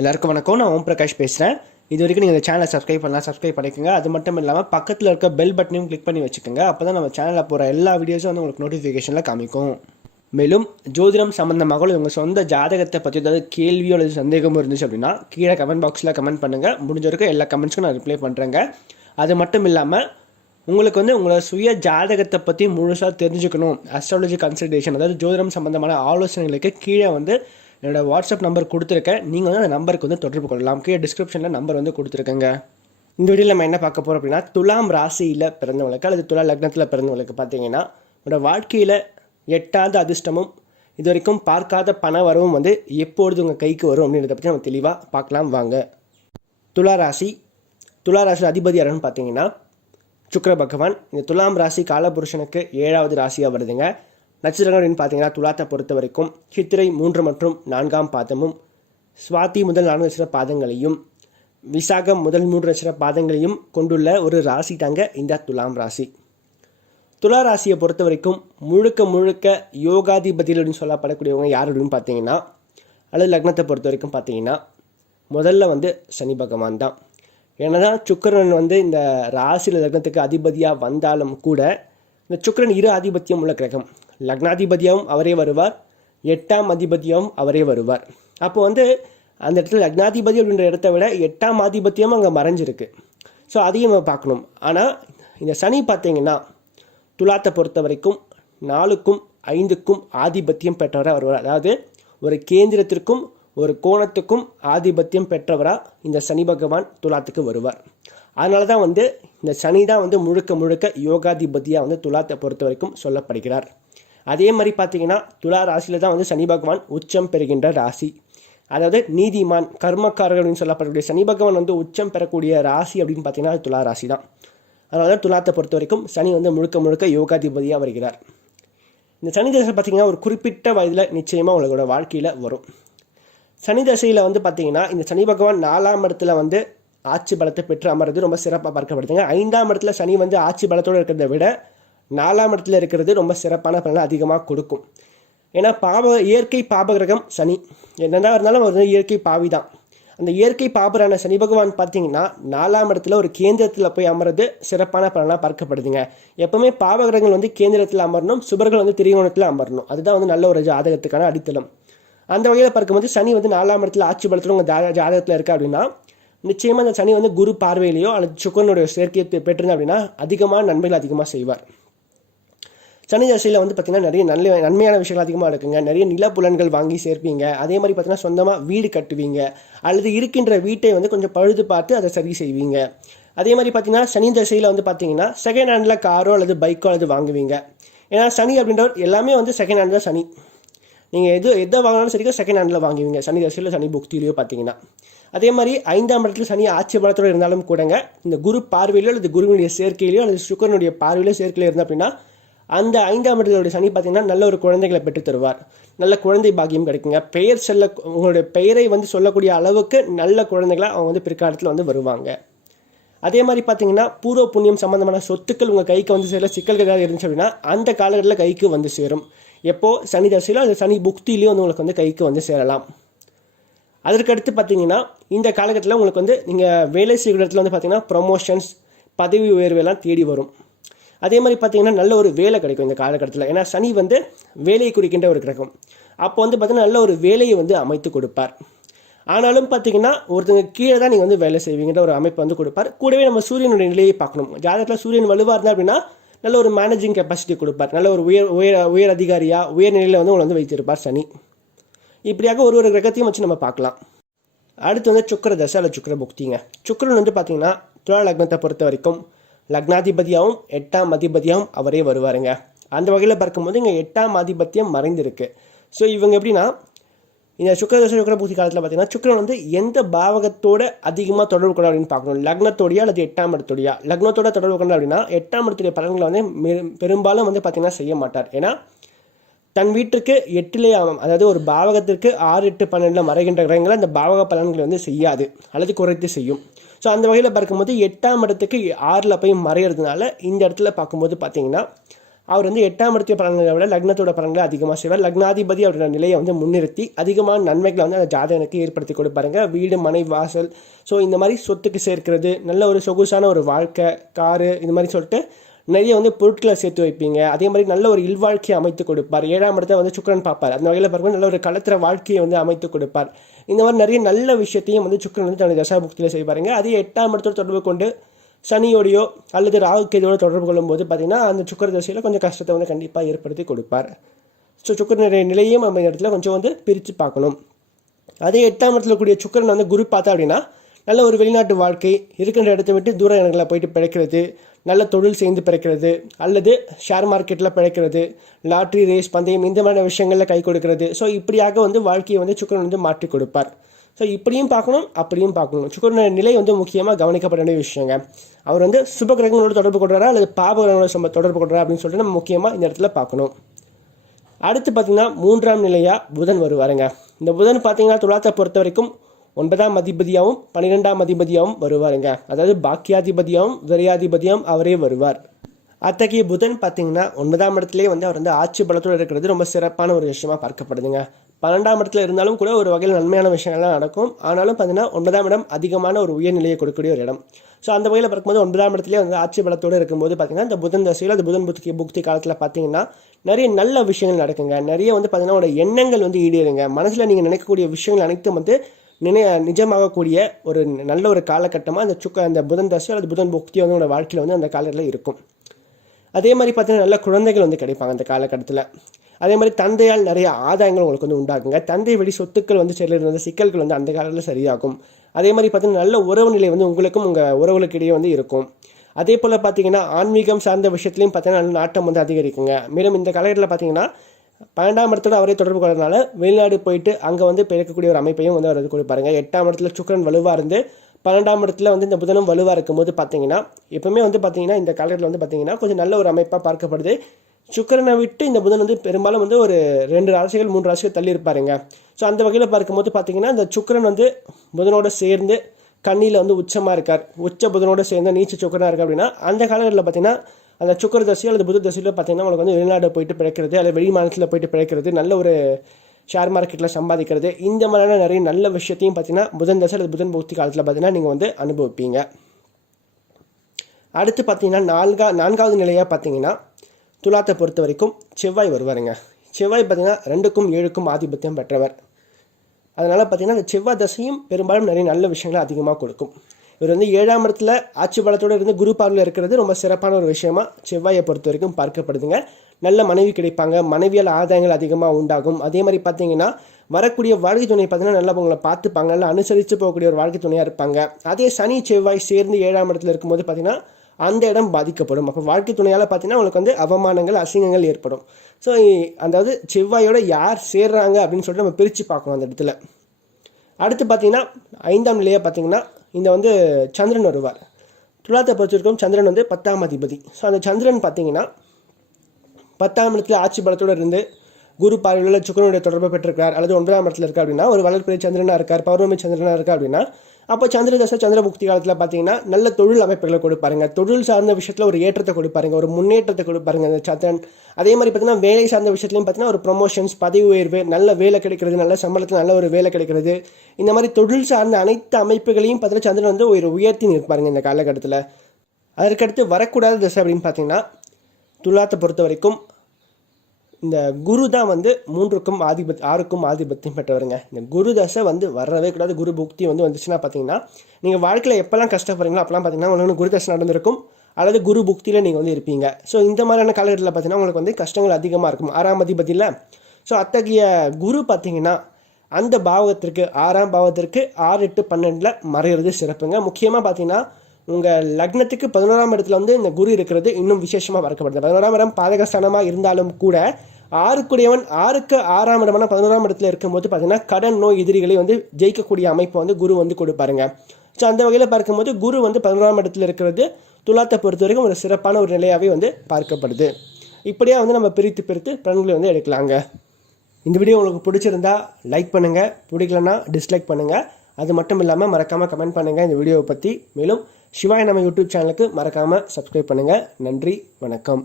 எல்லாருக்கும் வணக்கம். நான் ஓம் பிரகாஷ் பேசுகிறேன். இது வரைக்கும் நீங்கள் இந்த சேனலை சப்ஸ்கிரைப் பண்ணிக்கோங்க. அது மட்டும் இல்லாமல் பக்கத்தில் இருக்க பெல் பட்டனையும் கிளிக் பண்ணி வச்சுக்கோங்க. அப்போ தான் நம்ம சேனலில் போகிற எல்லா வீடியோஸும் வந்து உங்களுக்கு நோட்டிஃபிகேஷனில் காமிக்கும். மேலும் ஜோதிடம் சம்மந்தமாக உங்கள் சொந்த ஜாதகத்தை பற்றி ஏதாவது கேள்வியோ அல்லது சந்தேகமோ இருந்துச்சு அப்படின்னா கீழே கமெண்ட் பாக்ஸில் கமெண்ட் பண்ணுங்கள். முடிஞ்ச வரைக்கும் எல்லா கமெண்ட்ஸ்க்கும் நான் ரிப்ளை பண்ணுறேங்க. அது மட்டும் இல்லாமல் உங்களுக்கு வந்து உங்களோட சுய ஜாதகத்தை பற்றி முழுசாக தெரிஞ்சுக்கணும், அஸ்ட்ராலஜி கன்சல்டேஷன் அதாவது ஜோதிடம் சம்மந்தமான ஆலோசனைகளுக்கு கீழே வந்து என்னோடய வாட்ஸ்அப் நம்பர் கொடுத்துருக்கேன். நீங்கள் வந்து அந்த நம்பருக்கு வந்து தொடர்பு கொள்ளலாம். கீழே டிஸ்கிரிப்ஷனில் நம்பர் வந்து கொடுத்துருக்கேங்க. இந்த வீடியோவில் நம்ம என்ன பார்க்க போகிறோம் அப்படின்னா, துலாம் ராசியில் பிறந்தவங்களுக்கு அல்லது துலா லக்னத்தில் பிறந்தவங்களுக்கு பார்த்தீங்கன்னா உங்களோட வாழ்க்கையில் எட்டாவது அதிர்ஷ்டமும் இது வரைக்கும் பார்க்காத பண வரவும் வந்து எப்பொழுது உங்கள் கைக்கு வரும் அப்படின்றத பற்றி நம்ம தெளிவாக பார்க்கலாம் வாங்க. துலா ராசி அதிபதி யாருன்னு பார்த்தீங்கன்னா சுக்கிர பகவான். இந்த துலாம் ராசி காலபுருஷனுக்கு 7வது ராசியாக வருதுங்க. நட்சத்திரங்கள் அப்படின்னு பார்த்தீங்கன்னா துலாத்தை பொறுத்த வரைக்கும் சித்திரை 3 மற்றும் 4ஆம் பாதமும், சுவாதி முதல் 4 நட்சத்திர பாதங்களையும், விசாகம் முதல் 3 நட்சத்திர பாதங்களையும் கொண்டுள்ள ஒரு ராசி தாங்க இந்த துலாம் ராசி. துலா ராசியை பொறுத்த வரைக்கும் முழுக்க யோகாதிபதிகள் அப்படின்னு சொல்லப்படக்கூடியவங்க யார் அப்படின்னு பார்த்தீங்கன்னா, அல்லது லக்னத்தை பொறுத்த வரைக்கும் பார்த்தீங்கன்னா முதல்ல வந்து சனி பகவான் தான். ஏன்னா சுக்கிரன் வந்து இந்த ராசியில் லக்னத்துக்கு அதிபதியாக வந்தாலும் கூட இந்த சுக்கிரன் இரு ஆதிபத்தியம் உள்ள கிரகம். லக்னாதிபதியாகவும் அவரே வருவார், 8ஆம் அதிபதியாகவும் அவரே வருவார். அப்போ வந்து அந்த இடத்துல லக்னாதிபதி அப்படின்ற இடத்த விட 8ஆம் ஆதிபத்தியம் அங்கே மறைஞ்சிருக்கு. ஸோ அதையும் நம்ம பார்க்கணும். ஆனால் இந்த சனி பார்த்தீங்கன்னா துலாத்தை பொறுத்த வரைக்கும் 4க்கும் 5க்கும் ஆதிபத்தியம் பெற்றவராக வருவார். அதாவது ஒரு கேந்திரத்திற்கும் ஒரு கோணத்துக்கும் ஆதிபத்தியம் பெற்றவராக இந்த சனி பகவான் துலாத்துக்கு வருவார். அதனால தான் வந்து இந்த சனி தான் வந்து முழுக்க யோகாதிபதியாக வந்து துலாத்தை பொறுத்த வரைக்கும் சொல்லப்படுகிறார். அதே மாதிரி பார்த்தீங்கன்னா துலா ராசியில் தான் வந்து சனி பகவான் உச்சம் பெறுகின்ற ராசி. அதாவது நீதிமான் கர்மக்காரர்கள் அப்படின்னு சொல்லப்படக்கூடிய சனி பகவான் வந்து உச்சம் பெறக்கூடிய ராசி அப்படின்னு பார்த்தீங்கன்னா துலா ராசி தான். அதனால தான் துலாத்தை பொறுத்த வரைக்கும் சனி வந்து முழுக்க யோகாதிபதியாக வருகிறார். இந்த சனி தசை பார்த்தீங்கன்னா ஒரு குறிப்பிட்ட வயதில் நிச்சயமாக உங்களோட வாழ்க்கையில் வரும். சனி தசையில் வந்து பார்த்தீங்கன்னா இந்த சனி பகவான் 4ஆம் இடத்துல வந்து ஆட்சி பலத்தை பெற்று அமர்றது ரொம்ப சிறப்பாக பார்க்கப்படுதுங்க. 5ஆம் இடத்துல சனி வந்து ஆட்சி பலத்தோடு இருக்கிறத விட 4ஆம் இடத்துல இருக்கிறது ரொம்ப சிறப்பான பலனை அதிகமாக கொடுக்கும். ஏன்னா இயற்கை பாபகிரகம் சனி என்னதான் இருந்தாலும் ஒரு இயற்கை பாவி தான். அந்த இயற்கை பாபரான சனி பகவான் பார்த்தீங்கன்னா 4ஆம் இடத்துல ஒரு கேந்திரத்தில் போய் அமர்றது சிறப்பான பலனாக பார்க்கப்படுதுங்க. எப்பவுமே பாபகிரகங்கள் வந்து கேந்திரத்தில் அமரணும், சுபர்கள் வந்து திரிகோணத்தில் அமரணும். அதுதான் வந்து நல்ல ஒரு ஜாதகத்துக்கான அடித்தளம். அந்த வகையில் பார்க்கும்போது சனி வந்து 4ஆம் இடத்துல ஆட்சி பலத்தோடு உங்கள் ஜாதகத்தில் இருக்குது அப்படின்னா நிச்சயமாக அந்த சனி வந்து குரு பார்வையிலையோ அல்லது சுக்கரனுடைய சேர்க்கையை பெற்றிருந்தேன் அப்படின்னா அதிகமான நன்மைகள் அதிகமாக செய்வார். சனி தசையில் வந்து பார்த்திங்கன்னா நிறைய நன்மையான விஷயங்கள் அதிகமாக இருக்குங்க. நிறைய நிலப்புலன்கள் வாங்கி சேர்ப்பீங்க. அதே மாதிரி பார்த்திங்கன்னா சொந்தமாக வீடு கட்டுவீங்க, அல்லது இருக்கின்ற வீட்டை வந்து கொஞ்சம் பழுது பார்த்து அதை சரி செய்வீங்க. அதே மாதிரி பார்த்திங்கன்னா சனி தசையில் வந்து பார்த்திங்கன்னா செகண்ட் ஹேண்டில் காரோ அல்லது பைக்கோ அல்லது வாங்குவீங்க. ஏன்னா சனி அப்படின்றவர் எல்லாமே வந்து செகண்ட் ஹேண்டில் சனி. நீங்கள் எதை வாங்கினாலும் சரி செகண்ட் ஹேண்டில் வாங்குவீங்க சனி தசையில் சனி புக்தியிலையோ பார்த்தீங்கன்னா. அதே மாதிரி 5ஆம் இடத்துல சனி ஆட்சி பலத்தோடு இருந்தாலும் கூடங்க இந்த குரு பார்வையிலோ அல்லது குருவினுடைய சேர்க்கையிலையோ அல்லது சுக்கரனுடைய பார்வையிலோ சேர்க்கையிலோ இருந்தால் அப்படின்னா அந்த 5ஆம் இடத்துடைய சனி பார்த்தீங்கன்னா நல்ல ஒரு குழந்தைகளை பெற்று தருவார். நல்ல குழந்தை பாக்கியம் கிடைக்குங்க. உங்களுடைய பெயரை வந்து சொல்லக்கூடிய அளவுக்கு நல்ல குழந்தைகளை அவங்க வந்து பிற்காலத்தில் வந்து வருவாங்க. அதே மாதிரி பார்த்தீங்கன்னா பூர்வ புண்ணியம் சம்மந்தமான சொத்துக்கள் உங்கள் கைக்கு வந்து சேர சிக்கல்கள் ஏதாவது இருந்துச்சு அப்படின்னா அந்த காலகட்டத்தில் கைக்கு வந்து சேரும். எப்போது சனி தசையிலோ அது சனி புக்தியிலையும் வந்து உங்களுக்கு வந்து கைக்கு வந்து சேரலாம். அதற்கடுத்து பார்த்தீங்கன்னா இந்த காலகட்டத்தில் உங்களுக்கு வந்து நீங்கள் வேலை செய்கிற இடத்துல வந்து பார்த்தீங்கன்னா ப்ரொமோஷன்ஸ், பதவி உயர்வெல்லாம் தேடி வரும். அதே மாதிரி பார்த்தீங்கன்னா நல்ல ஒரு வேலை கிடைக்கும் இந்த காலகட்டத்தில். ஏன்னா சனி வந்து வேலையை குறிக்கின்ற ஒரு கிரகம். அப்போ வந்து பார்த்தீங்கன்னா நல்ல ஒரு வேலையை வந்து அமைத்து கொடுப்பார். ஆனாலும் பார்த்தீங்கன்னா ஒருத்தங்க கீழே தான் நீங்கள் வந்து வேலை செய்வீங்கிற ஒரு அமைப்பு வந்து கொடுப்பார். கூடவே நம்ம சூரியனுடைய நிலையை பார்க்கணும். ஜாதகத்தில் சூரியன் வலுவாக இருந்தால் அப்படின்னா நல்ல ஒரு மேனேஜிங் கெப்பாசிட்டி கொடுப்பார். நல்ல ஒரு உயர் அதிகாரியாக உயர்நிலையில் வந்து உங்களை வந்து வைத்திருப்பார் சனி. இப்படியாக ஒரு கிரகத்தையும் வச்சு நம்ம பார்க்கலாம். அடுத்து வந்து சுக்கிர தசை அல்லது சுக்கிர புக்திங்க. சுக்கிரன் வந்து பார்த்தீங்கன்னா துலா லக்னத்தை பொறுத்த வரைக்கும் லக்னாதிபதியாகவும் 8ஆம் அதிபதியாகவும் அவரே வருவாருங்க. அந்த வகையில் பார்க்கும்போது இங்கே 8ஆம் ஆதிபத்தியம் மறைந்திருக்கு. ஸோ இவங்க எப்படின்னா இந்த சுக்கிர தசை சுக்கிர புக்தி காலத்தில் பார்த்தீங்கன்னா சுக்கிரன் வந்து எந்த பாவகத்தோட அதிகமாக தொடர்பு கொள்ள அப்படின்னு பார்க்கணும். லக்னத்தோடையா அல்லது 8ஆம் இடத்தோடையா. லக்னத்தோட தொடர்பு கொள்ள அப்படின்னா 8ஆம் இடத்துடைய பலன்களை வந்து பெரும்பாலும் வந்து பார்த்தீங்கன்னா செய்ய மாட்டார். ஏன்னா தன் வீட்டுக்கு 8லே அதாவது ஒரு பாவகத்திற்கு 6, 8, 12 மறைகின்ற கிரகங்களை அந்த பாவக பலன்களை வந்து செய்யாது அல்லது குறைத்து செய்யும். ஸோ அந்த வகையில் பார்க்கும்போது 8ஆம் இடத்துக்கு 6ல் போய் மறைகிறதுனால இந்த இடத்துல பார்க்கும்போது பார்த்தீங்கன்னா அவர் வந்து 8ஆம் இடத்திய பலன்களை விட லக்னத்தோட பலன்களை அதிகமாக செய்வார். லக்னாதிபதி அவரோட நிலையை வந்து முன்னிறுத்தி அதிகமான நன்மைகளை வந்து அந்த ஜாதகனுக்கு ஏற்படுத்தி கொடுப்பாருங்க. வீடு, மனை, வாசல், ஸோ இந்த மாதிரி சொத்துக்கு சேர்க்கிறது, நல்ல ஒரு சொகுசான ஒரு வாழ்க்கை, காரு, இந்த மாதிரி சொல்லிட்டு நிறைய வந்து பொருட்களை சேர்த்து வைப்பீங்க. அதே மாதிரி நல்ல ஒரு இல்வாழ்க்கையை அமைத்து கொடுப்பார். 7ஆம் இடத்தை வந்து சுக்கிரன் பார்ப்பார். அந்த வகையில் பார்க்கும்போது நல்ல ஒரு களத்திர வாழ்க்கையை வந்து அமைத்து கொடுப்பார். இந்த மாதிரி நிறைய நல்ல விஷயத்தையும் வந்து சுக்கிரன் வந்து தன்னுடைய தசாபுக்தியில் செய்வாருங்க. அதே 8ஆம் இடத்தோடு தொடர்பு கொண்டு சனியோடையோ அல்லது ராகுக்கேதோட தொடர்பு கொள்ளும்போது பார்த்திங்கன்னா அந்த சுக்கிர தசையில் கொஞ்சம் கஷ்டத்தை வந்து கண்டிப்பாக ஏற்படுத்தி கொடுப்பார். ஸோ சுக்கிரனுடைய நிலையும் நம்ம இந்த இடத்துல கொஞ்சம் வந்து பிரித்து பார்க்கணும். அதே 8ஆம் இடத்துல கூடிய சுக்கிரன் வந்து குரு பார்த்தா அப்படின்னா நல்ல ஒரு வெளிநாட்டு வாழ்க்கை, இருக்கின்ற இடத்த விட்டு தூர இடங்களில் போயிட்டு பிழைக்கிறது, நல்ல தொழில் சேர்ந்து பிழைக்கிறது, அல்லது ஷேர் மார்க்கெட்டில் பிழைக்கிறது, லாட்ரி, ரேஸ், பந்தயம், இந்த மாதிரி விஷயங்களில் கை கொடுக்கிறது. ஸோ இப்படியாக வந்து வாழ்க்கையை வந்து சுக்கிரன் வந்து மாற்றி கொடுப்பார். ஸோ இப்படியும் பார்க்கணும், அப்படியும் பார்க்கணும். சுக்கிரனுடைய நிலை வந்து முக்கியமாக கவனிக்கப்பட வேண்டிய விஷயங்க. அவர் வந்து சுப கிரகங்களோட தொடர்பு கொள்றாரா அல்லது பாப கிரகங்களோட தொடர்பு கொள்றாரா அப்படின்னு சொல்லிட்டு நம்ம முக்கியமாக இந்த இடத்துல பார்க்கணும். அடுத்து பார்த்தீங்கன்னா 3ஆம் நிலையாக புதன் வருவாருங்க. இந்த புதன் பார்த்தீங்கன்னா துலாத்தை பொறுத்த வரைக்கும் 9ஆம் அதிபதியாகவும் 12ஆம் அதிபதியாகவும் வருவாருங்க. அதாவது பாக்கியாதிபதியாகவும் விரையாதிபதியாகவும் அவரே வருவார். அத்தகைய புதன் பார்த்தீங்கன்னா 9ஆம் இடத்துலேயே வந்து அவர் வந்து ஆட்சி பலத்தோடு இருக்கிறது ரொம்ப சிறப்பான ஒரு விஷயமா பார்க்கப்படுதுங்க. 12ஆம் இடத்துல இருந்தாலும் கூட ஒரு வகையில் நன்மையான விஷயங்கள்லாம் நடக்கும். ஆனாலும் பார்த்தீங்கன்னா 9ஆம் இடம் அதிகமான ஒரு உயர்நிலையை கொடுக்கக்கூடிய ஒரு இடம். ஸோ அந்த வகையில் பார்க்கும்போது 9ஆம் இடத்துலேயே வந்து ஆட்சி பலத்தோடு இருக்கும்போது பார்த்தீங்கன்னா இந்த புதன் தசையில் அந்த புதன் புக்தி காலத்தில் பார்த்தீங்கன்னா நிறைய நல்ல விஷயங்கள் நடக்குங்க. நிறைய வந்து பார்த்தீங்கன்னா உங்களோட எண்ணங்கள் வந்து ஈடேறுங்க. மனசில் நீங்கள் நினைக்கக்கூடிய விஷயங்கள் அனைத்தும் வந்து நிஜமாகக்கூடிய ஒரு நல்ல ஒரு காலகட்டமாக அந்த புதன் தசை அல்லது புதன் புக்தி வந்து உங்களோட வாழ்க்கையில் வந்து அந்த காலத்தில் இருக்கும். அதே மாதிரி பார்த்தீங்கன்னா நல்ல குழந்தைகள் வந்து கிடைப்பாங்க அந்த காலகட்டத்தில். அதே மாதிரி தந்தையால் நிறைய ஆதாயங்கள் உங்களுக்கு வந்து உண்டாகுங்க. தந்தை வழி சொத்துக்கள் வந்து இருந்த சிக்கல்கள் வந்து அந்த காலத்தில் சரியாகும். அதே மாதிரி பார்த்தீங்கன்னா நல்ல உறவு நிலை வந்து உங்களுக்கும் உங்கள் உறவுகளுக்கு இடையே வந்து இருக்கும். அதே போல் பார்த்தீங்கன்னா ஆன்மீகம் சார்ந்த விஷயத்துலையும் பார்த்தீங்கன்னா நல்ல நாட்டம் வந்து அதிகரிக்குங்க. மேலும் இந்த காலகட்டத்தில் பார்த்தீங்கன்னா 12ஆம் இடத்தோடு அவரே தொடர்பு கொள்றதுனால வெளிநாடு போயிட்டு அங்கே வந்து பிறக்கக்கூடிய ஒரு அமைப்பையும் வந்து அவர் வந்து கொடுப்பாருங்க. 8ஆம் இடத்துல சுக்கிரன் வலுவாக இருந்து 12ஆம் இடத்துல வந்து இந்த புதனும் வலுவாக இருக்கும்போது பார்த்தீங்கன்னா எப்பவுமே வந்து பார்த்தீங்கன்னா இந்த காலகட்டத்தில் வந்து பார்த்தீங்கன்னா கொஞ்சம் நல்ல ஒரு அமைப்பாக பார்க்கப்படுது. சுக்கிரனை விட்டு இந்த புதன் வந்து பெரும்பாலும் வந்து ஒரு 2 ராசிகள் 3 ராசிகள் தள்ளி இருப்பாருங்க. ஸோ அந்த வகையில் பார்க்கும்போது பார்த்தீங்கன்னா இந்த சுக்கிரன் வந்து புதனோட சேர்ந்து கண்ணியில் வந்து உச்சமாக இருக்கார். உச்ச புதனோட சேர்ந்து நீச்ச சுக்கிரனாக இருக்குது அப்படின்னா அந்த காலகட்டத்தில் பார்த்தீங்கன்னா அந்த சுக்கிர தசையோ அல்லது புத தசையில் பார்த்தீங்கன்னா உங்களுக்கு வந்து வெளிநாடு போயிட்டு பிழைக்கிறது அல்லது வெளி மாநிலத்தில் போயிட்டு பிழைக்கிறது, நல்ல ஒரு ஷேர் மார்க்கெட்டில் சம்பாதிக்கிறது, இந்த மாதிரியான நிறைய நல்ல விஷயத்தையும் பார்த்தீங்கன்னா புதன் தசை அல்லது புதன் புக்தி காலத்தில் பார்த்தீங்கன்னா நீங்கள் வந்து அனுபவிப்பீங்க. அடுத்து பார்த்தீங்கன்னா 4ஆவது நிலையாக பார்த்தீங்கன்னா துலாத்தை பொறுத்த வரைக்கும் செவ்வாய் வருவாருங்க. செவ்வாய் பார்த்தீங்கன்னா 2க்கும் 7க்கும் ஆதிபத்தியம் பெற்றவர். அதனால் பார்த்தீங்கன்னா அந்த செவ்வாய் தசையும் பெரும்பாலும் நிறைய நல்ல விஷயங்களை அதிகமாக கொடுக்கும். இவர் வந்து 7ஆம் இடத்துல ஆட்சி பலத்தோடு இருந்து குரு பார்வையில் இருக்கிறது ரொம்ப சிறப்பான ஒரு விஷயமா செவ்வாயை பொறுத்த வரைக்கும் பார்க்கப்படுதுங்க. நல்ல மனைவி கிடைப்பாங்க, மனைவியால் ஆதாயங்கள் அதிகமாக உண்டாகும். அதே மாதிரி பார்த்தீங்கன்னா வரக்கூடிய வாழ்க்கை துணை பார்த்தீங்கன்னா நல்லா உங்களை பார்த்துப்பாங்க, நல்லா அனுசரித்து போகக்கூடிய ஒரு வாழ்க்கை துணையாக இருப்பாங்க. அதே சனி செவ்வாய் சேர்ந்து 7ஆம் இடத்துல இருக்கும்போது பார்த்தீங்கன்னா அந்த இடம் பாதிக்கப்படும். அப்போ வாழ்க்கை துணையால் பார்த்தீங்கன்னா உங்களுக்கு வந்து அவமானங்கள், அசிங்கங்கள் ஏற்படும். ஸோ அதாவது செவ்வாயோட யார் சேர்றாங்க அப்படின்னு சொல்லிட்டு நம்ம பிரித்து பார்க்கணும் அந்த இடத்துல. அடுத்து பார்த்தீங்கன்னா 5ஆம் நிலையாக பார்த்தீங்கன்னா இந்த வந்து சந்திரன் வருவார். துலாத்தை பொறுத்திருக்கும் சந்திரன் வந்து 10ஆம் அதிபதி. ஸோ அந்த சந்திரன் பார்த்தீங்கன்னா 10ஆம் இடத்துல ஆட்சி பலத்தோடு இருந்து குரு பார்வையில் சுக்கிரனுடைய தொடர்பு பெற்றிருக்கார் அல்லது 9ஆம் இடத்துல இருக்கார் அப்படின்னா ஒரு வளர்ப்பிறை சந்திரனாக இருக்கார், பௌர்ணமி சந்திரனாக இருக்கார் அப்படின்னா அப்போ சந்திர தசை சந்திர புக்தி காலத்தில் பார்த்தீங்கன்னா நல்ல தொழில் அமைப்புகளை கொடுப்பாருங்க. தொழில் சார்ந்த விஷயத்தில் ஒரு ஏற்றத்தை கொடுப்பாருங்க, ஒரு முன்னேற்றத்தை கொடுப்பாருங்க அந்த சந்திரன். அதே மாதிரி பார்த்தீங்கன்னா வேலை சார்ந்த விஷயத்துலையும் பார்த்தீங்கன்னா ஒரு ப்ரொமோஷன்ஸ், பதவி உயர்வு, நல்ல வேலை கிடைக்கிறது, நல்ல சம்பளத்தில் நல்ல ஒரு வேலை கிடைக்கிறது, இந்த மாதிரி தொழில் சார்ந்த அனைத்து அமைப்புகளையும் பார்த்தீங்கன்னா சந்திரன் வந்து ஒரு உயர்த்தி நிற்பாருங்க இந்த காலகட்டத்தில். அதற்கடுத்து வரக்கூடாத தசை அப்படின்னு பார்த்தீங்கன்னா துலாத்தை பொறுத்த வரைக்கும் இந்த குரு தான் வந்து 3க்கும் 6க்கும் ஆதிபத்தியம் பெற்றவருங்க. இந்த குரு தசை வந்து வரவே கூடாது. குரு புக்தி வந்து வந்துச்சுன்னா பார்த்தீங்கன்னா நீங்கள் வாழ்க்கையில் எப்போல்லாம் கஷ்டப்படுறீங்களோ அப்போலாம் பார்த்தீங்கன்னா உங்களுக்கு குரு தசை நடந்திருக்கும் அல்லது குரு புக்தியில் நீங்கள் வந்து இருப்பீங்க. ஸோ இந்த மாதிரியான காலகட்டத்தில் பார்த்தீங்கன்னா உங்களுக்கு வந்து கஷ்டங்கள் அதிகமாக இருக்கும். 6ஆம் அதிபதியில் ஸோ அத்தகைய குரு பார்த்தீங்கன்னா அந்த பாவகத்திற்கு 6ஆம் பாவத்திற்கு 6, 8, 12 மறையிறது சிறப்புங்க. முக்கியமாக பார்த்தீங்கன்னா உங்கள் லக்னத்துக்கு 11ஆம் இடத்துல வந்து இந்த குரு இருக்கிறது இன்னும் விசேஷமாக பார்க்கப்படுது. 11ஆம் இடம் பாதகஸ்தானமாக இருந்தாலும் கூட 6க்குடையவன் 6க்கு 6ஆம் இடமான 11ஆம் இடத்துல இருக்கும்போது பார்த்தீங்கன்னா கடன், நோய், எதிரிகளை வந்து ஜெயிக்கக்கூடிய அமைப்பை வந்து குரு வந்து கொடுப்பாருங்க. ஸோ அந்த வகையில் பார்க்கும்போது குரு வந்து 11ஆம் இடத்துல இருக்கிறது துலாத்தை பொறுத்த வரைக்கும் ஒரு சிறப்பான ஒரு நிலையாகவே வந்து பார்க்கப்படுது. இப்படியாக வந்து நம்ம பிரித்து பலன்களை வந்து எடுக்கலாங்க. இந்த வீடியோ உங்களுக்கு பிடிச்சிருந்தா லைக் பண்ணுங்கள், பிடிக்கலன்னா டிஸ்லைக் பண்ணுங்கள். அது மட்டும் இல்லாமல் மறக்காமல் கமெண்ட் பண்ணுங்கள் இந்த வீடியோவை பற்றி. மேலும் சிவாய நம்ம யூடியூப் சேனலுக்கு மறக்காமல் சப்ஸ்கிரைப் பண்ணுங்கள். நன்றி, வணக்கம்.